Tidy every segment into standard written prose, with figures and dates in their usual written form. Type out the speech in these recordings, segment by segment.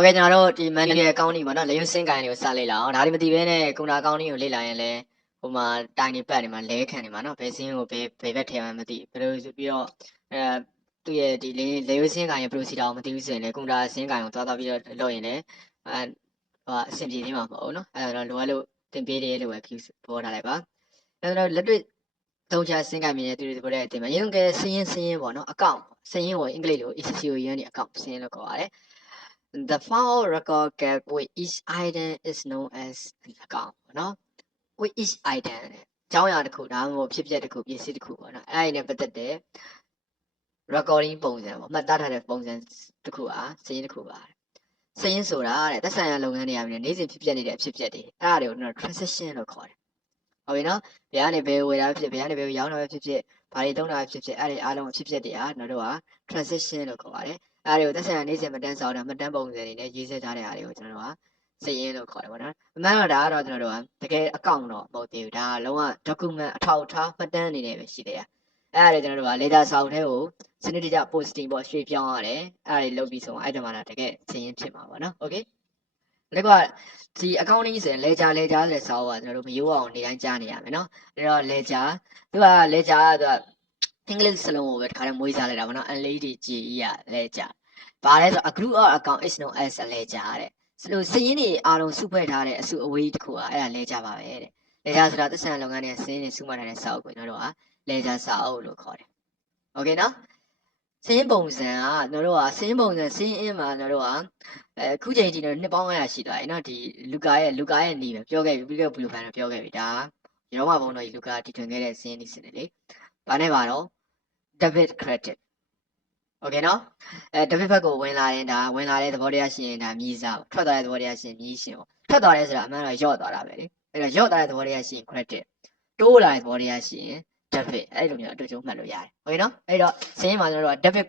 Okay ကျွန်တော်တို့ဒီ manual အကောင့်ကြီးပေါ့နော်လေယွန်းစင်ကိုင်းတွေကိုစလေ့လာအောင်ဒါတွေမသိဘဲနဲ့ကွန်တာအကောင့်ကြီးကိုလေ့လာရင်လည်းဟိုမှာတိုင်နေပတ်နေမှာလဲခံနေမှာနော်ဘယ်စင်းကိုဘယ်ဘက်ထည့်မှမသိဘယ်လိုဆိုပြီးတော့သူ့ရဲ့ဒီလေယွန်းစင်ကိုင်းရဲ့ procedure ကိုမသိဘူးဆိုရင်လည်းကွန်တာစင်ကိုင်းကိုသွားပြီးတော့လုပ်ရင်လည်းဟိုအဆင်ပြေနေမှာမဟုတ်ဘူးနော်အဲ့တော့လိုအပ်လို့သင်ပေးတယ်လို့ပဲပြောထားလိုက်ပါအဲ့တော့လက်တွေ့သုံးချစင်ကိုင်းမြင်တဲ့သူတွေပြောတဲ့အတင်မှာရုံးကစင်းပေါ့နော်အကောင့်စင်းကိုအင်္ဂလိပ်လို ECCON အကောင့်စင်းလို့ခေါ်ပါတယ်The file record gap with each item is known as account နော် with each item အကြောင်းအရာတစ်ခုဒါမှမဟုတ်ဖြစ်ပျက်တစ်ခုပစ္စည်းတစ်ခုပေါ့နော်အဲ့ဒီနဲ့ပတ်သက်တဲ့ recording ပုံစံပေါ့မှတ်သားထားတဲ့ပုံစံတစ်ခုစာရင်းတစ်ခုပါစာရင်းဆိုတာတဲ့သက်ဆိုင်ရာလုပ်ငန်းတွေအပြင်နေ့စဉ်ဖြစ်ပျက်နေတဲ့အဖြစ်ပျက်တွေအဲ့ဒါတွေကိုကျွန်တော် transaction လို့ခေါ်တယ်ဟုတ်ပြီနော်ဘယ်ကနေဘယ်ဝယ်တာဖြစ်ဘယ်ကနေဘယ်ရောင်းတာဖြစ်ဖြစ်ဘာတွေသုံးတာဖြစ်ဖြစ်အဲ့ဒီအားလုံးဖြစ်ပျက်တွေကျွန်တော်တို့က transaction လို့ခေါ်ပါတယ်အဲ့ဒါကိုသက်ဆိုင်ရာနေ့စဉ်မတန်းဆောင်တာမတန်းပုံစံတွေနဲ့ရေးဆွဲထားတဲ့အားတွေကိုကျွန်တော်တို့ကစာရင်းလို့ခေါ်တယ်ပေါ့နော်အမှန်တော့ဒါကတော့ကျွန်တော်တို့ကတကယ်အကောင့်တော့မဟုတ်သေးဘူးဒါကလုံးဝ document အထောက်အထားမှတ်တမ်းအနေနဲ့ပဲရှိသေးတယ်အဲ့ဒါတွေကျွန်တော်တို့က letter စာအုပ်ထဲကိုစနစ်တကျ posting ပေါ့ရွှေ့ပြောင်းရတယ်အဲ့ဒါတွေလုပ်ပြီးဆိုအဲ့ဒီမှာတကယ်စာရင်းဖြစ်မှာပေါ့နော် okay ဒါကဒီ accounting ဆိုရင် ledger ဆိုတဲ့စာအုပ်ကကျွန်တော်တို့မရိုးအောင်နေတိုင်းကြားနေရမယ်နော်ဒါတော့ ledger သူက ledger ကသူကအင်္ဂလိပ်စလုံးကိုပဲတခါတည်းမွေးစားလိုက်တာပေါ့နော် LEDGE က ledger ဘာလဲဆို a group of account is known as a ledger တဲ့ဆိုလို့စာရင်းတွေအားလုံးစုဖွဲ့ထားတဲ့အစုအဝေးတစ်ခုကအဲ့ဒါ ledger ပါပဲတဲ့ ledger ဆိုတာသက်ဆိုင်ရာလုပ်ငန်းတွေစာရင်းတွေစုမှတ်ထားတဲ့စာအုပ်ကိုကျွန်တော်တို့က ledger စာအုပ်လို့ခေါ်တယ် okay နော်စင်းပုံစံကကျွန်တော်တို့ကစင်းပုံစံစင်းအင်းမှာကျွန်တော်တို့ကခုချိန်ကြီးတော့နှစ်ပေါင်း900ရှိသွားပြီเนาะဒီလူကာရဲ့နေပဲပြောခဲ့ပြီပြီးတော့ဘလူးဖန်ပြောခဲ့ပြီဒါရောမဘုံတော်ကြီးလူကာတီထွင်ခဲ့တဲ့စင်းဒီစနစ်လေဘာနဲ့ပါတော့ debit credit okay เนาะdebit ဘက်ကိုဝင်လာတဲ့ဒါဝင်လာတဲ့သဘောတရားရှင်ဒါမြည်စားထွက်သွားတဲ့သဘောတရားရှင်မြည်ရှင်ပေါ့ထွက်သွားတယ်ဆိုတာအမှန်တော့ယော့သွားတာပဲလေအဲ့တော့ယော့သွားတဲ့သဘောတရားရှင် credit တိုးလာတဲ့သဘောတရားရှင် debit အဲ့လိုမျိုးအတူတူမှတ်လို့ရတယ်ဟုတ်ကဲ့နော်အဲ့တော့စင်းမှာကျွန်တော်တို့က debit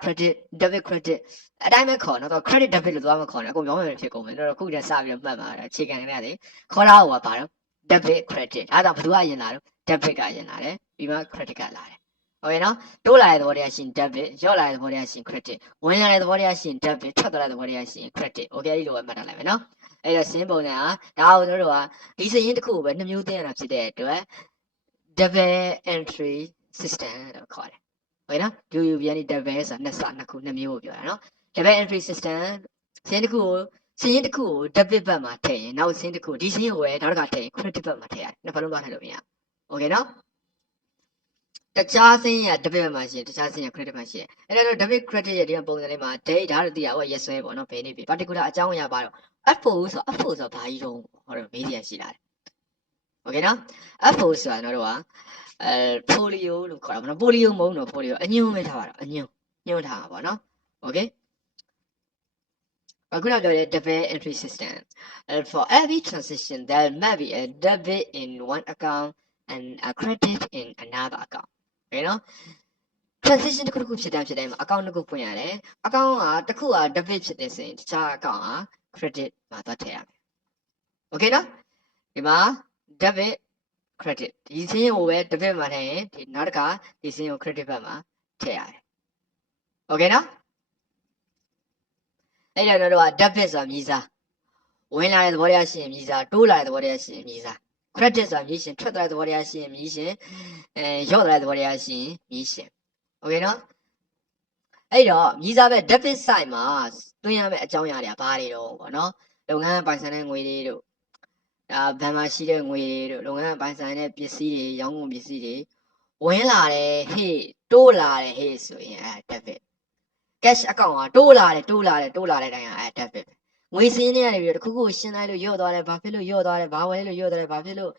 credit အတိုင်းပဲခေါ်နော်တော့ credit debit လို့သွားမခေါ်နဲ့အကုန်ပြောင်းပြန်ဖြစ်ကုန်မယ်တော့ခုတည်းစပြီးတော့မှတ်ပါတာအခြေခံနေရတယ်ခေါ်တာဟိုကပါတော့ debit credit အဲ့ဒါဘယ်သူကရင်လာတော့ debit ကရင်လာတယ်ပြီးမှ credit ကလာတယ်ဟုတ်ကဲ့နော်တိုးလာတဲ့သဘောတရားရှင် debit ရော့လာတဲ့သဘောတရားရှင် credit ဝင်လာတဲ့သဘောတရားရှင် debit ထွက်သွားတဲ့သဘောတရားရှင် credit โอเคအဲ့လိုပဲမှတ်ထားလိုက်မယ်နော်အဲ့တော့စင်းပုံစံကဒါကိုကျွန်တော်တို့ကဒီစရင်တစ်ခုကိုပဲနှစ်မျိုးသိရတာဖြစ်တဲ့အတွက် double entry system လို့ခေါ်တယ်ဟုတ်ကဲ့နော် UUBN double ဆိုတာနှစ်မျိုးကိုပြောတာနော် double entry system စရင်တစ်ခုကို debit ဘက်မှာထည့်ရင်နောက်စရင်တစ်ခုဒီစရင်ကိုပဲနောက်တစ်ခါထည့်ရင် credit ဘက်မှာထည့်ရတယ်နှစ်ဘက်လုံးသွားထည့်လို့မရโอเคနော်တခြားစင်းရ debit ဘက်မှာရှိတယ်တခြားစင်းရ credit ဘက်မှာရှိတယ်အဲ့တော့ debit credit ရဲ့ဒီပုံစံလေးမှာ date ဒါတို့သိရပါရက်စွဲပေါ့နော်ဘယ်နေ့ပြီ particular အကြောင်းအရာပါတော့ F4 ဆိုတော့ဘာကြီးတော့ဟောတော့မေးရရှိလာတယ်โอเคနော် F4 ဆိုတာကျွန်တော်တို့ကfolio လို့ခေါ်တာပေါ့နော် folio မဟုတ်တော့ folio အညွှန်းပဲထားပါတော့အညွှန်းထားပါပေါ့နော်โอเคအခုနောက်ပြောတဲ့ double entry system for every transaction there might be a debit in one account and a credit in another account โอเคနော် transaction တစ်ခုဖြစ်တိုင်းမှာ account တစ်ခုဖွင့်ရတယ် account ကတစ်ခုက debit ဖြစ်တယ်ဆိုရင်တခြား account က credit မှာသွားထည့်ရမယ်โอเคနော်ဒီမှာ debit credit ဒီစင်းကိုပဲ debit မှာထည့်ရင်ဒီနောက်တစ်ခါဒီစင်းကို credit ဘက်မှာထည့်ရတယ်โอเคနော်အဲ့တော့တို့က debit ဆိုတာမြည်စားဝင်လာတဲ့သဘောတရားရှိရင်မြည်စားတိုးလာတဲ့သဘောတရားရှိရင်မြည်စား credit ဆိုတာမြည်ရှင်ထွက်သွားတဲ့သဘောတရားရှိရင်မြည်ရှင်ရော့သွားတဲ့သဘောတရားရှိရင်မြည်ရှင်โอเคနော်အဲ့တော့မြည်စားပဲ debit side မှာတွင်းရမယ့်အကြောင်းအရာတွေကဘာတွေတော့ပေါ့နော်လုပ်ငန်းပိုင်ဆိုင်တဲ့ငွေတွေတို့ဒါဘဏ်မှာရှိတဲ့ငွေတွေတို့လုပ်ငန်းပိုင်ဆိုင်တဲ့ပစ္စည်းတွေရောင်းကုန်ပစ္စည်းတွေဝင်လာတယ်ဟေ့တိုးလာတယ်ဟေ့ဆိုရင်အဲ debit cash account ကတိုးလာတဲ့တိုင်းကအဲ debit ငွေစင်းတွေကနေပြီးတော့တစ်ခုခုရှင်းလိုက်လို့ရော့သွားတယ်ဘာဖြစ်လို့ရော့သွားတယ်ဘာဝယ်လို့ရော့သွားတယ်ဘာဖြစ်လို့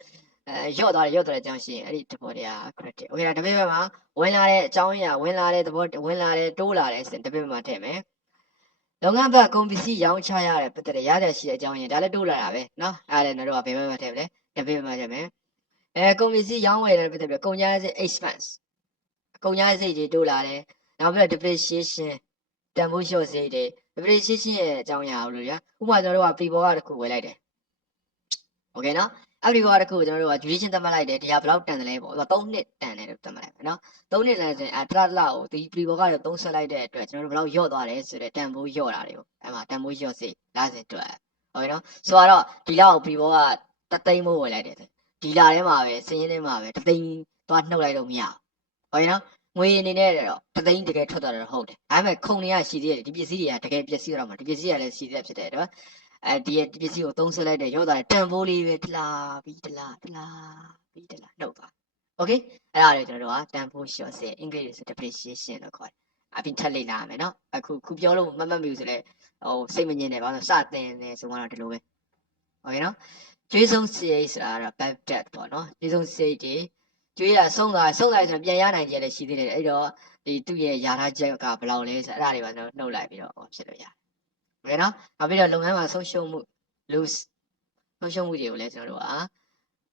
ရော့သွားတဲ့အကြောင်းရှင်းအဲ့ဒီသဘောတရား credit โอเคလား debit ဘက်မှာဝင်လာတဲ့အကြောင်းအရာဝင်လာတဲ့သဘောဝင်လာတဲ့တိုးလာတဲ့ဆိုရင် debit ဘက်မှာထည့်မယ်လုပ်ငန်းဘက်ကုန်ပစ္စည်းရောင်းချရတဲ့ပတ်သက်ရတဲ့ရှိတဲ့အကြောင်းရင်းဒါလည်းတိုးလာတာပဲเนาะအဲ့ဒါလည်းတို့ကဘယ်ဘက်မှာထည့်မလဲ debit ဘက်မှာထည့်မယ်ကုန်ပစ္စည်းရောင်းဝယ်တဲ့ပတ်သက်ပြီးကုန်ကျစရိတ် expense ကုန်ကျစရိတ်တွေတိုးလာတယ်နောက်ပြီးတော့ depreciation တန်ဖိုးလျှော့စရိတ်တွေ depreciation ရဲ့အကြောင်းအရာလို့ရဥပမာကျွန်တော်တို့က P ဘောကတစ်ခုဝယ်လိုက်တယ်โอเคเนาะ အဲ့ဒီကတော့ကျွန်တော်တို့က duration သတ်မှတ်လိုက်တယ်ဒီဟာဘယ်လောက်တန်တယ်လဲပေါ့3နှစ်တန်တယ်လို့သတ်မှတ်လိုက်မယ်နော်3နှစ်တန်ဆိုရင်တစ်လကိုဒီ pre ဘောကတော့3ဆက်လိုက်တဲ့အတွက်ကျွန်တော်တို့ဘယ်လောက်လျော့သွားတယ်ဆိုတော့တန်ဖိုးလျော့တာတွေကိုအဲ့မှာတန်ဖိုးလျော့စေလာစဉ်တွေ့ဟုတ်ပြီနော်ဆိုတော့ဒီလောက် pre ဘောကတသိန်းမိုးဝယ်လိုက်တယ်ဒီလာထဲမှာပဲစင်းရင်းထဲမှာပဲတသိန်းသွားနှုတ်လိုက်လို့မရဟုတ်ပြီနော်ငွေအနေနဲ့တော့တသိန်းတကယ်ထွက်သွားတော့ဟုတ်တယ်ဒါပေမဲ့ခုံတွေကရှိသေးတယ်ဒီပစ္စည်းတွေကတကယ်ပျက်စီးတော့မှာဒီပစ္စည်းကလည်းရှိသေးဖြစ်တယ်နော်ဒီပစ္စည်းကိုသုံးဆွဲလိုက်တယ်ရောတာတန်ဖိုးလေးပဲတလားပြီးတလားနှုတ်သွားโอเคအဲ့ဒါတွေကျွန်တော်တို့ကတန်ဖိုးလျှော့စေအင်္ဂလိပ်ဆို depreciation လို့ခေါ်တယ်အပြင်ထပ်လေ့လာမယ်နော်အခုပြောလို့မမှတ်မိဘူးဆိုလဲဟိုစိတ်မငြင်းနဲ့ဘာလို့စတင်နေဆိုတော့ဒီလိုပဲโอเคနော်ကျွေးဆုံးစရိတ်ဆိုတာကတော့ bad debt ပေါ့နော်ကျွေးဆုံးစရိတ်တွေကျွေးရဆုံးသွားဆိုတော့ပြန်ရနိုင်ကြတယ်ရှိသေးတယ်အဲ့တော့ဒီသူ့ရဲ့ယာထားချက်ကဘယ်လောက်လဲဆိုအဲ့ဒါတွေပါကျွန်တော်နှုတ်လိုက်ပြီးတော့ဖြစ်လို့ရတယ်โอเคနော်နောက်ပြီးတော့လုပ်ငန်းမှာဆုံးရှုံးမှု lose ဆုံးရှုံးမှုတွေကိုလည်းကျွန်တော်တို့က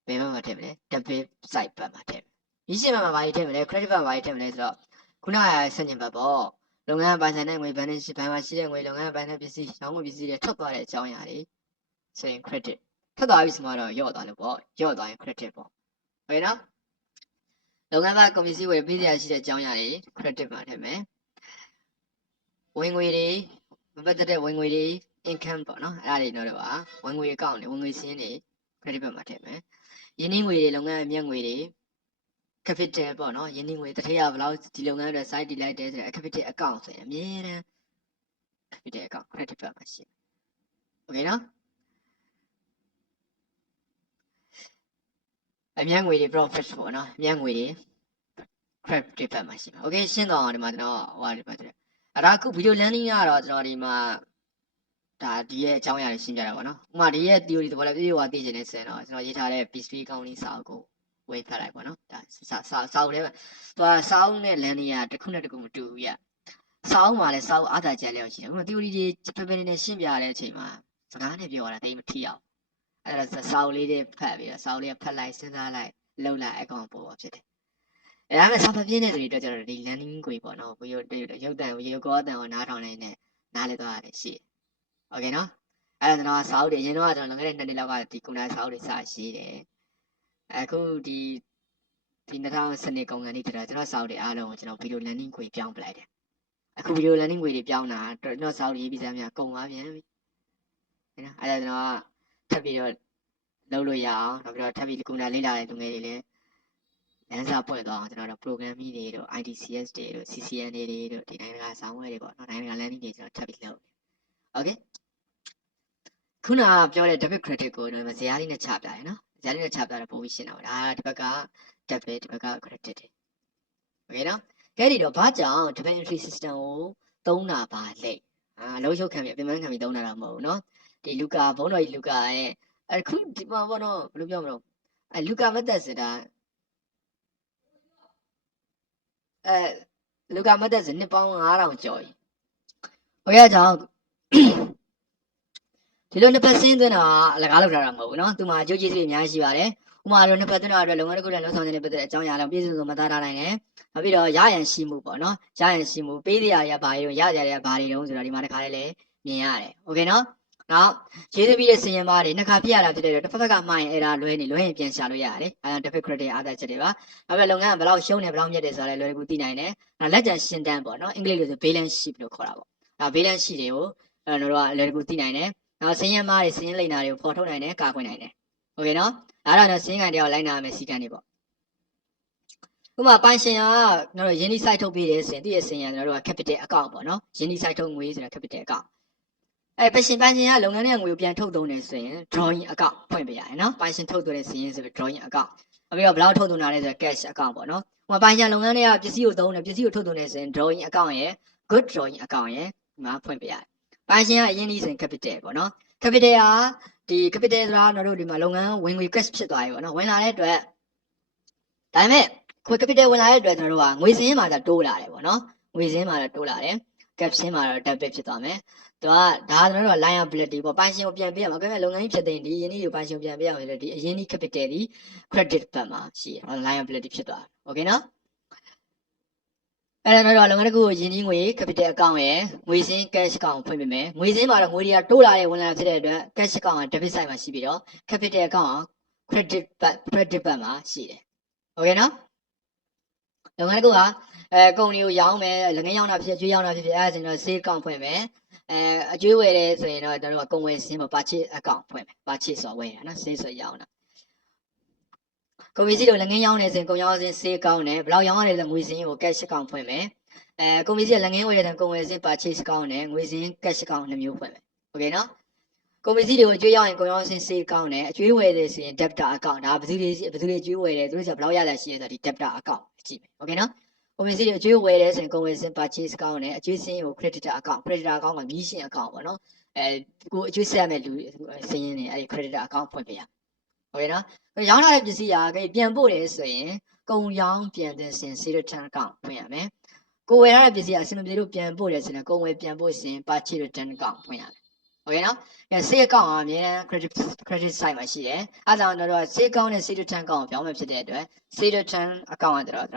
ဘယ်ဘက်မှာထည့်မလဲ debit side ဘက်မှာထည့်မယ်ဒီရှင်းဘက်မှာဘာတွေထည့်မလဲ credit ဘက်မှာဘာတွေထည့်မလဲဆိုတော့ခုနကဆန့်ကျင်ဘက်ပေါ့လုပ်ငန်းပိုင်ဆိုင်တဲ့ငွေဘဏ်နဲ့ဘဏ်မှာရှိတဲ့ငွေလုပ်ငန်းပိုင်တဲ့ပစ္စည်းရောင်းမှုပစ္စည်းတွေထွက်သွားတဲ့အကြောင်းအရာတွေဆိုရင် credit ထွက်သွားပြီဆိုတော့ရော့သွားလို့ပေါ့ရော့သွားရင် credit ပေါ့ဟုတ်ရဲ့နော်လုပ်ငန်းကကွန်ပျူတာဝယ်ပေးစရာရှိတဲ့အကြောင်းအရာတွေ credit မှာထည့်မယ်ဝင်ငွေတွေမပတ်သက်တဲ့ဝင်ငွေတွေ income ပေါ့နော်အဲ့ဒါတွေတော့ပါဝင်ငွေ account တွေဝင်ငွေစင်းတွေ credit ဘက်မှာထည့်မယ်ယင်းနှင်းငွေတွေလုပ်ငန်းအမြတ်ငွေတွေ capital ပေါ့နော်ယင်းနှင်းငွေတစ်ထည့်ရဘယ်လောက်ဒီလုပ်ငန်းအတွက် site တည်လိုက်တယ်ဆိုတော့ capital account ဆိုရင်အမြဲတမ်း capital account credit ဘက်မှာရှိတယ်โอเคနော်အမြတ်ငွေတွေ profit ပေါ့နော်အမြတ်ငွေတွေ credit ဘက်မှာရှိမှာโอเคရှင်းတော့ဒီမှာကျွန်တော်ဟိုဒီမှာအဲ့ဒါအခု video learning ကတော့ကျွန်တော်ဒီမှာဒါဒီရဲ့အကြောင်းအရာတွေရှင်းပြတာပေါ့နော်ဥပမာဒီရဲ့ theory တော့လည်းပြည့်ဝသိချင်နေစင်တော့ကျွန်တော်ရေးထားတဲ့ P3 accounting စာအုပ်ကိုဝင်ဖတ်လိုက်ပေါ့နော်ဒါစာအုပ်ထဲမှာသူကစာအုပ်နဲ့ learning ကတစ်ခုနဲ့တစ်ခုမတူဘူးပြစာအုပ်မှာလည်းစာအုပ်အားသာချက်လျောက်ရှိတယ်ဥပမာ theory တွေဖယ်နေရှင်းပြတဲ့အချိန်မှာစကားနဲ့ပြောရတာတိတ်မထီအောင်အဲ့ဒါစာအုပ်လေးတွေဖတ်ပြီးတော့စာအုပ်လေးကဖတ်လိုက်စဉ်းစားလိုက်လှုပ်လိုက်အကောင်ပေါ်ဖြစ်တယ်အဲ့ဒါမဲ့စာဖတ်ပြင်းတဲ့သူတွေအတွက်ကျတော့ဒီ learning ကိုပေါ့နော်ကိုရုပ်တန်ရုပ်ကောအတန်ကိုနားထောင်နေနဲ့နားလဲသွားရတယ်ရှိโอเคနော်အဲ့ဒါကျွန်တော်စာအုပ်တွေအရင်တော့ကျွန်တော်လွန်ခဲ့တဲ့2နှစ်လောက်ကဒီကွန်ပျူတာစာအုပ်တွေစရှိတယ်အခုဒီ2012ကုန်ကန်ဒီတည်းကျွန်တော်စာအုပ်တွေအားလုံးကိုကျွန်တော်ဗီဒီယို learning ကိုပြောင်းပလိုက်တယ်အခုဗီဒီယို learning ကိုတွေပြောင်းတာကျွန်တော်စာအုပ်ရေးပြီးသားများကုန်သွားပြန်ပြီနော်အဲ့ဒါကျွန်တော်ထပ်ပြီးတော့လုပ်လို့ရအောင်နောက်ပြီးတော့ထပ်ပြီးကွန်ပျူတာလေ့လာတဲ့သူငယ်တွေလည်းလမ်းစာပွင့်သွားအောင်ကျွန်တော်တို့ programming တွေတို့ ITCS တွေတို့ CCN တွေတို့ဒီနိုင်ငံတကာဆောင်းဝဲတွေပေါ့နော်နိုင်ငံတကာ learning တွေကျွန်တော်ထပ်ပြီးလုပ်โอเคခုနကပြောတဲ့ debit credit ကိုတော့ဇာတ်လေးနဲ့ချပြတယ်နော်ဇာတ်လေးနဲ့ချပြတော့ပို့ပြီးရှင်းတော့ဒါဒီဘက်က debit ဒီဘက်က credit တွေโอเคနော်ကဲဒီတော့ဘာကြောင့် debit entry system ကိုသုံးတာပါလဲအလုံးချုပ်ခံပြီးအပြင်ပန်းခံပြီးသုံးတာတော့မဟုတ်ဘူးနော်ဒီလူကာဘုန်းတော်ကြီးလူကာရဲ့အခုဒီမှာပေါ့နော်ဘယ်လိုပြောမလို့လူကာ method ဆိုတာလူကာ method ဆိုနှစ်ပေါင်း9000ကျော်ပြီโอเคအကြောင်းဒီလိုနှစ်ဖက်စင်းသွင်းတာအလကားလောက်ထားတာမဟုတ်ဘူးเนาะသူမှာအကျိုးကျေးဇူးတွေအများကြီးရှိပါတယ်ဥပမာတော့နှစ်ဖက်သွင်းတာအတွက်လုပ်ငန်းတစ်ခုနဲ့လုံဆောင်ခြင်းနဲ့ပတ်သက်တဲ့အကြောင်းအရာလည်းပြည့်စုံစုံမသားထားနိုင်တယ်နောက်ပြီးတော့ရရန်ရှိမှုပေါ့เนาะရရန်ရှိမှုပေးစရာတွေကဘာတွေတော့ရစရာတွေကဘာတွေတုံးဆိုတော့ဒီမှာတစ်ခါလေးလည်းမြင်ရတယ်โอเคเนาะနောက်ကျေးဇူးပြီးတဲ့စင်ရင်ပါတွေနှစ်ခါပြရတာဖြစ်တဲ့တစ်ဖက်ကမှားရင်အဲ့ဒါလွဲရင်ပြန်ရှာလို့ရတယ်အဲဒါ debit credit အားသာချက်တွေပါနောက်ပြီးလုပ်ငန်းကဘယ်လောက်ရှုံးနေဘယ်လောက်မြတ်တယ်ဆိုတာလည်းလွယ်ကူသိနိုင်တယ်နောက်လက်ကျန်ရှင်းတန်းပေါ့เนาะအင်္ဂလိပ်လိုဆို balance sheet လို့ခေါ်တာပေါ့ဒါ balance sheet တွေကိုကျွန်တော်တို့ကလွယ်ကူသိနိုင်တယ်နောက်စင်းရမားတွေစင်းလိန်နာတွေကိုပေါ်ထုတ်နိုင်တယ်ကာကွယ်နိုင်တယ်โอเคနော်အဲ့ဒါတော့စင်းကန်တယောက်လိုက်နာမယ်စီကံတွေပေါ့ဥပမာပိုင်ရှင်ကကျွန်တော်တို့ယင်းဒီ site ထုတ်ပေးတယ်ဆိုရင်တည့်ရစင်းရကျွန်တော်တို့က capital account ပေါ့နော်ယင်းဒီ site ထုတ်ငွေဆိုတာ capital account ပိုင်ရှင်ကလုပ်ငန်းရဲ့ငွေကိုပြန်ထုတ်သုံးတယ်ဆိုရင် drawing account ဖွင့်ပေးရတယ်နော်ပိုင်ရှင်ထုတ်သွင်းတဲ့စင်းရင်းဆိုပြီး drawing account နောက်ပြီးတော့ဘယ်လောက်ထုတ်သုံးတာလဲဆိုတော့ cash account ပေါ့နော်ဥပမာပိုင်ရှင်လုပ်ငန်းတွေကပစ္စည်းကိုသုံးတယ်ပစ္စည်းကိုထုတ်သုံးတယ်ဆိုရင် drawing account ရယ် good drawing account ရယ်ဒီမှာဖွင့်ပေးရတယ်ပိုင်ရှင်ကအရင်ဒီဆိုရင် capital ပေါ့နော် capital ကဒီ capital ဆိုတာကျွန်တော်တို့ဒီမှာလုပ်ငန်းဝင်ငွေ cash ဖြစ်သွားပြီပေါ့နော်ဝင်လာတဲ့အတွက်ဒါပေမဲ့ခွေ capital ဝင်လာတဲ့အတွက်ကျွန်တော်တို့ကငွေစင်းမှာတိုးလာတယ်ပေါ့နော်ငွေစင်းမှာတိုးလာတယ် cash စင်းမှာတော့ debit ဖြစ်သွားမယ်သူကဒါကျွန်တော်တို့က liability ပေါ့ပိုင်ရှင်ကိုပြန်ပေးရမှာအဲ့မဲ့လုပ်ငန်းကြီးဖြစ်တဲ့ဒီယင်းဒီကိုပိုင်ရှင်ပြန်ပေးရမယ်ဆိုဒီအရင်ဒီ capital ဒီ credit ဘက်မှာရှိရ liability ဖြစ်သွားတယ်โอเคနော်အဲ့တော့လုပ်ငန်းတစ်ခုကိုယင်းဒီငွေ capital account ရယ်ငွေစင်း cash account ဖွင့်ပေးမယ်ငွေစင်းမှာတော့ငွေတွေကတိုးလာတဲ့ဝင်လာဖြစ်တဲ့အတွက် cash account က debit side မှာရှိပြီးတော့ capital account က credit ဘက်မှာရှိတယ်โอเคနော်လုပ်ငန်းတစ်ခုကကုန်တွေကိုရောင်းမယ်လက်ငင်းရောင်းတာဖြစ်အကျွေးရောင်းတာဖြစ်အဲ့ဒါဆိုရင်တော့ sale account ဖွင့်မယ်အကျွေးဝယ်တယ်ဆိုရင်တော့တို့ကကုန်ဝယ်စင်းပေါ့ purchase account ဖွင့်မယ် purchase ဆိုဝယ်တာနော် sale ဆိုရောင်းတာကုန်ပစ္စည်းတို့လက်ငင်းရောင်းနေစဉ်ကုန်ရောင်းစဉ် sale account နဲ့ဘယ်လောက်ရောင်းရတယ်လဲငွေစင်းကို cash account ဖွင့်မယ်ကုန်ပစ္စည်းလက်ငင်းဝယ်တဲ့ကုန်ဝယ်စင်း purchase account နဲ့ငွေစင်း cash account 2မျိုးဖွင့်မယ်โอเคနော်ကုန်ပစ္စည်းတွေကိုအကျွေးရောက်ရင်ကုန်ရောင်းစင်း sale account နဲ့အကျွေးဝယ်တယ်ဆိုရင် debtor account ဒါဘယ်သူတွေအကျွေးဝယ်တယ်သူတို့ကဘယ်လောက်ရတာရှိရဲဆိုတော့ဒီ debtor account ကြည့်မယ်โอเคနော်ကုန်ပစ္စည်းတွေအကျွေးဝယ်တယ်ဆိုရင်ကုန်ဝယ်စင်း purchase account နဲ့အကျွေးစင်းကို creditor account ကမြည်ရှင် account ပေါ့နော်ကိုအကျွေးဆက်ရမယ့်လူစင်းရင်းနေအဲ့ဒီ creditor account ဖွင့်ပေးရโอเคနော်ရောင်းလာတဲ့ပစ္စည်းကပြန်ပို့တယ်ဆိုရင်ကုန်ရောင်းပြန်တင်စင် sale return account ဖွင့်ရမယ်ကိုဝယ်ရတဲ့ပစ္စည်းကအစင်မပြေလို့ပြန်ပို့တယ်ဆိုရင်ကုန်ဝယ်ပြန်ပို့စဉ် purchase return account ဖွင့်ရမယ်โอเคနော်sale account ကအများ credit side မှာရှိတယ်အဲဒါကြောင့်တို့က sale account နဲ့ sale return account ကိုပြောင်းမယ်ဖြစ်တဲ့အတွက် sale return account ကတို့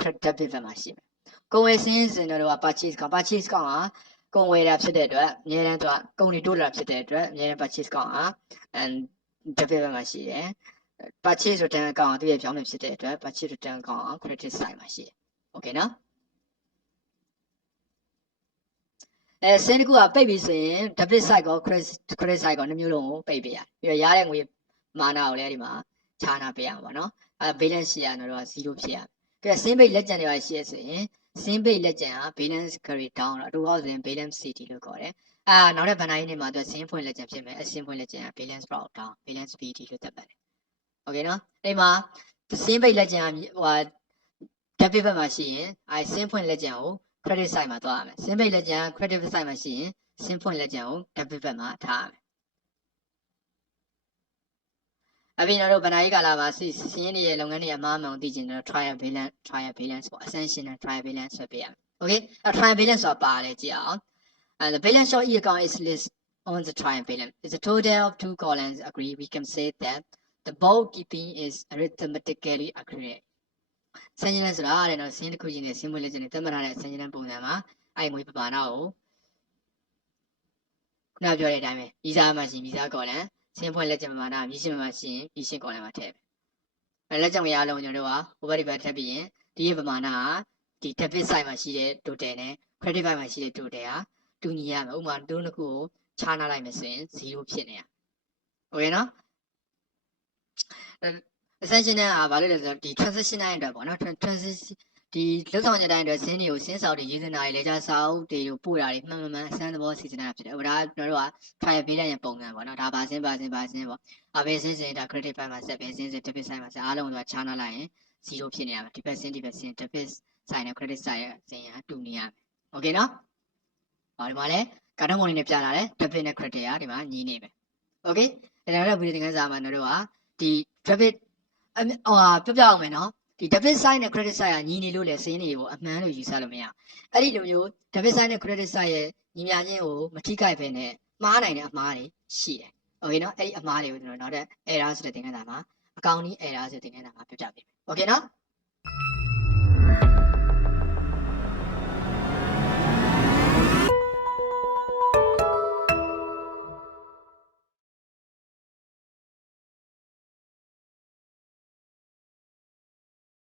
ကdebit ဘက်မှာရှိမယ်ကုန်ဝယ်စင်းစဉ်တို့က purchase account ကကုန်ဝယ်တာဖြစ်တဲ့အတွက်အများအားတို့ကကုန်တွေတိုးလာဖြစ်တဲ့အတွက်အများအား purchase account က debit ဘက်မှာရှိတယ် purchase return account ကသူ့ရဲ့ပြောင်းမယ်ဖြစ်တဲ့အတွက် purchase return account က credit side မှာရှိတယ်โอเคနော်စင်းတစ်ခုကပိတ်ပြီဆိုရင် debit side ကော credit side ကောနှစ်မျိုးလုံးကိုပိတ်ပေးရပြီးတော့ရတဲ့ငွေမာနာကိုလည်းဒီမှာခြားနာပေးရမှာပေါ့နော်balance ရှိရတော့0ဖြစ်ရကဲစင်းပိတ်လက်ကျန်တွေပါရှိရဆိုရင်စင်းပိတ်လက်ကျန်က balance carry down တော့တို့ဟောဆိုရင် balance cd လို့ခေါ်တယ်နောက်တဲ့ဘဏ္ဍာရေးနေ့မှာသူစင်းဖွင့်လက်ကျန်ဖြစ်မယ်အစင်းဖွင့်လက်ကျန်က balance brought down balance bd လို့သက်ပါတယ်โอเคနော်အဲ့မှာစင်းပိတ်လက်ကျန်ဟို debit ဘက်မှာရှိရင်စင်းဖွင့်လက်ကျန်ကိုcredit side မှာသွားရမယ်စင်းပိတ်လက်ကျန် credit side မှာရှိရင်စင်းဖွင့်လက်ကျန်ကို debit ဘက်မှာထားရမယ်အပြင်တို့ဗဏ္ဍာရေးကာလမှာစီးရင်ရဲ့လုပ်ငန်းတွေအမှားမှန်ကိုသိချင်တော့ trial balance ပေါ့ ascension နဲ့ trial balance ဆွဲပေးရမယ် okay trial balance ဆိုတာပါတယ်ကြည့်အောင်the balance of each account is listed on the trial balance it's a total of 2 columns agree we can say that the bookkeeping is arithmetically accurateစံညင်းဆိုတာတဲ့နော်စင်းတစ်ခုချင်းနဲ့စင်းမွေးလက်ကျန်နဲ့သတ်မှတ်ထားတဲ့စံညင်းပုံစံမှာအဲ့ငွေပမာဏကိုခုနပြောတဲ့အတိုင်းပဲဗီဇာမှာရှိဗီဇာကော်လန်စင်းဖွင့်လက်ကျန်ပမာဏမြည်ရှင်မှာရှိမြည်ရှင်ကော်လန်မှာထည့်မယ်လက်ကျန်မရအောင်ကျွန်တော်တို့ကဟိုဘက်ဒီဘက်ထပ်ပြီးရင်ဒီရဲ့ပမာဏကဒီ debit side မှာရှိတဲ့ total နဲ့ credit side မှာရှိတဲ့ total ဟာတူညီရမယ်ဥပမာတို့နှစ်ခုကိုခြားနာလိုက်မယ်ဆိုရင်0ဖြစ်နေရโอเคနော်essential ကဘာလို့လဲဆိုတော့ဒီ transaction တိုင်းအတွက်ပေါ့နော် transaction ဒီလောက်ဆောင်တဲ့အတိုင်းအတွက်စင်းတွေကိုစင်းစာတွေရေးစင်းတာတွေလေကြာစာအုပ်တွေကိုပို့တာတွေမှန်အစမ်းသဘောစီစဉ်တာဖြစ်တယ်။ဒါကျွန်တော်တို့က trial balance ရဲ့ပုံစံပေါ့နော်။ဒါပါစင်းပေါ့။ဘယ်စင်းစင်းဒါ credit side မှာဆက်ပဲစင်းစင်း debit side မှာဆက်အားလုံးကခြားနာလိုက်ရင်0ဖြစ်နေရမယ်။ဒီဘက်စင်း debit side နဲ့ credit side ရဲ့စင်းရတူနေရမယ်။ Okay နော်။ဒီမှာလည်းကာတွန်းပုံလေးနဲ့ပြလာတယ် debit နဲ့ credit ကဒီမှာညီနေမယ်။ Okay ဒါတော့ဗီဒီယိုသင်ခန်းစာမှာတို့ကဒီ debit ပြအောင်မယ်နော်ဒီ debit side နဲ့ credit side ကညီနေလို့လေစင်းတွေကိုအမှန်လို့ယူဆလို့မရအဲ့ဒီလိုမျိုး debit side နဲ့ credit side ရဲ့ညီမျှခြင်းကိုမထိခိုက်ဘဲနဲ့မှားနိုင်တဲ့အမှားတွေရှိတယ်။ Okay နော်အဲ့ဒီအမှားတွေကိုကျွန်တော်နောက်တဲ့ error ဆိုတဲ့သင်ခန်းစာမှာ accounting error ဆိုတဲ့သင်ခန်းစာမှာပြပြပေးမယ်။ Okay နော်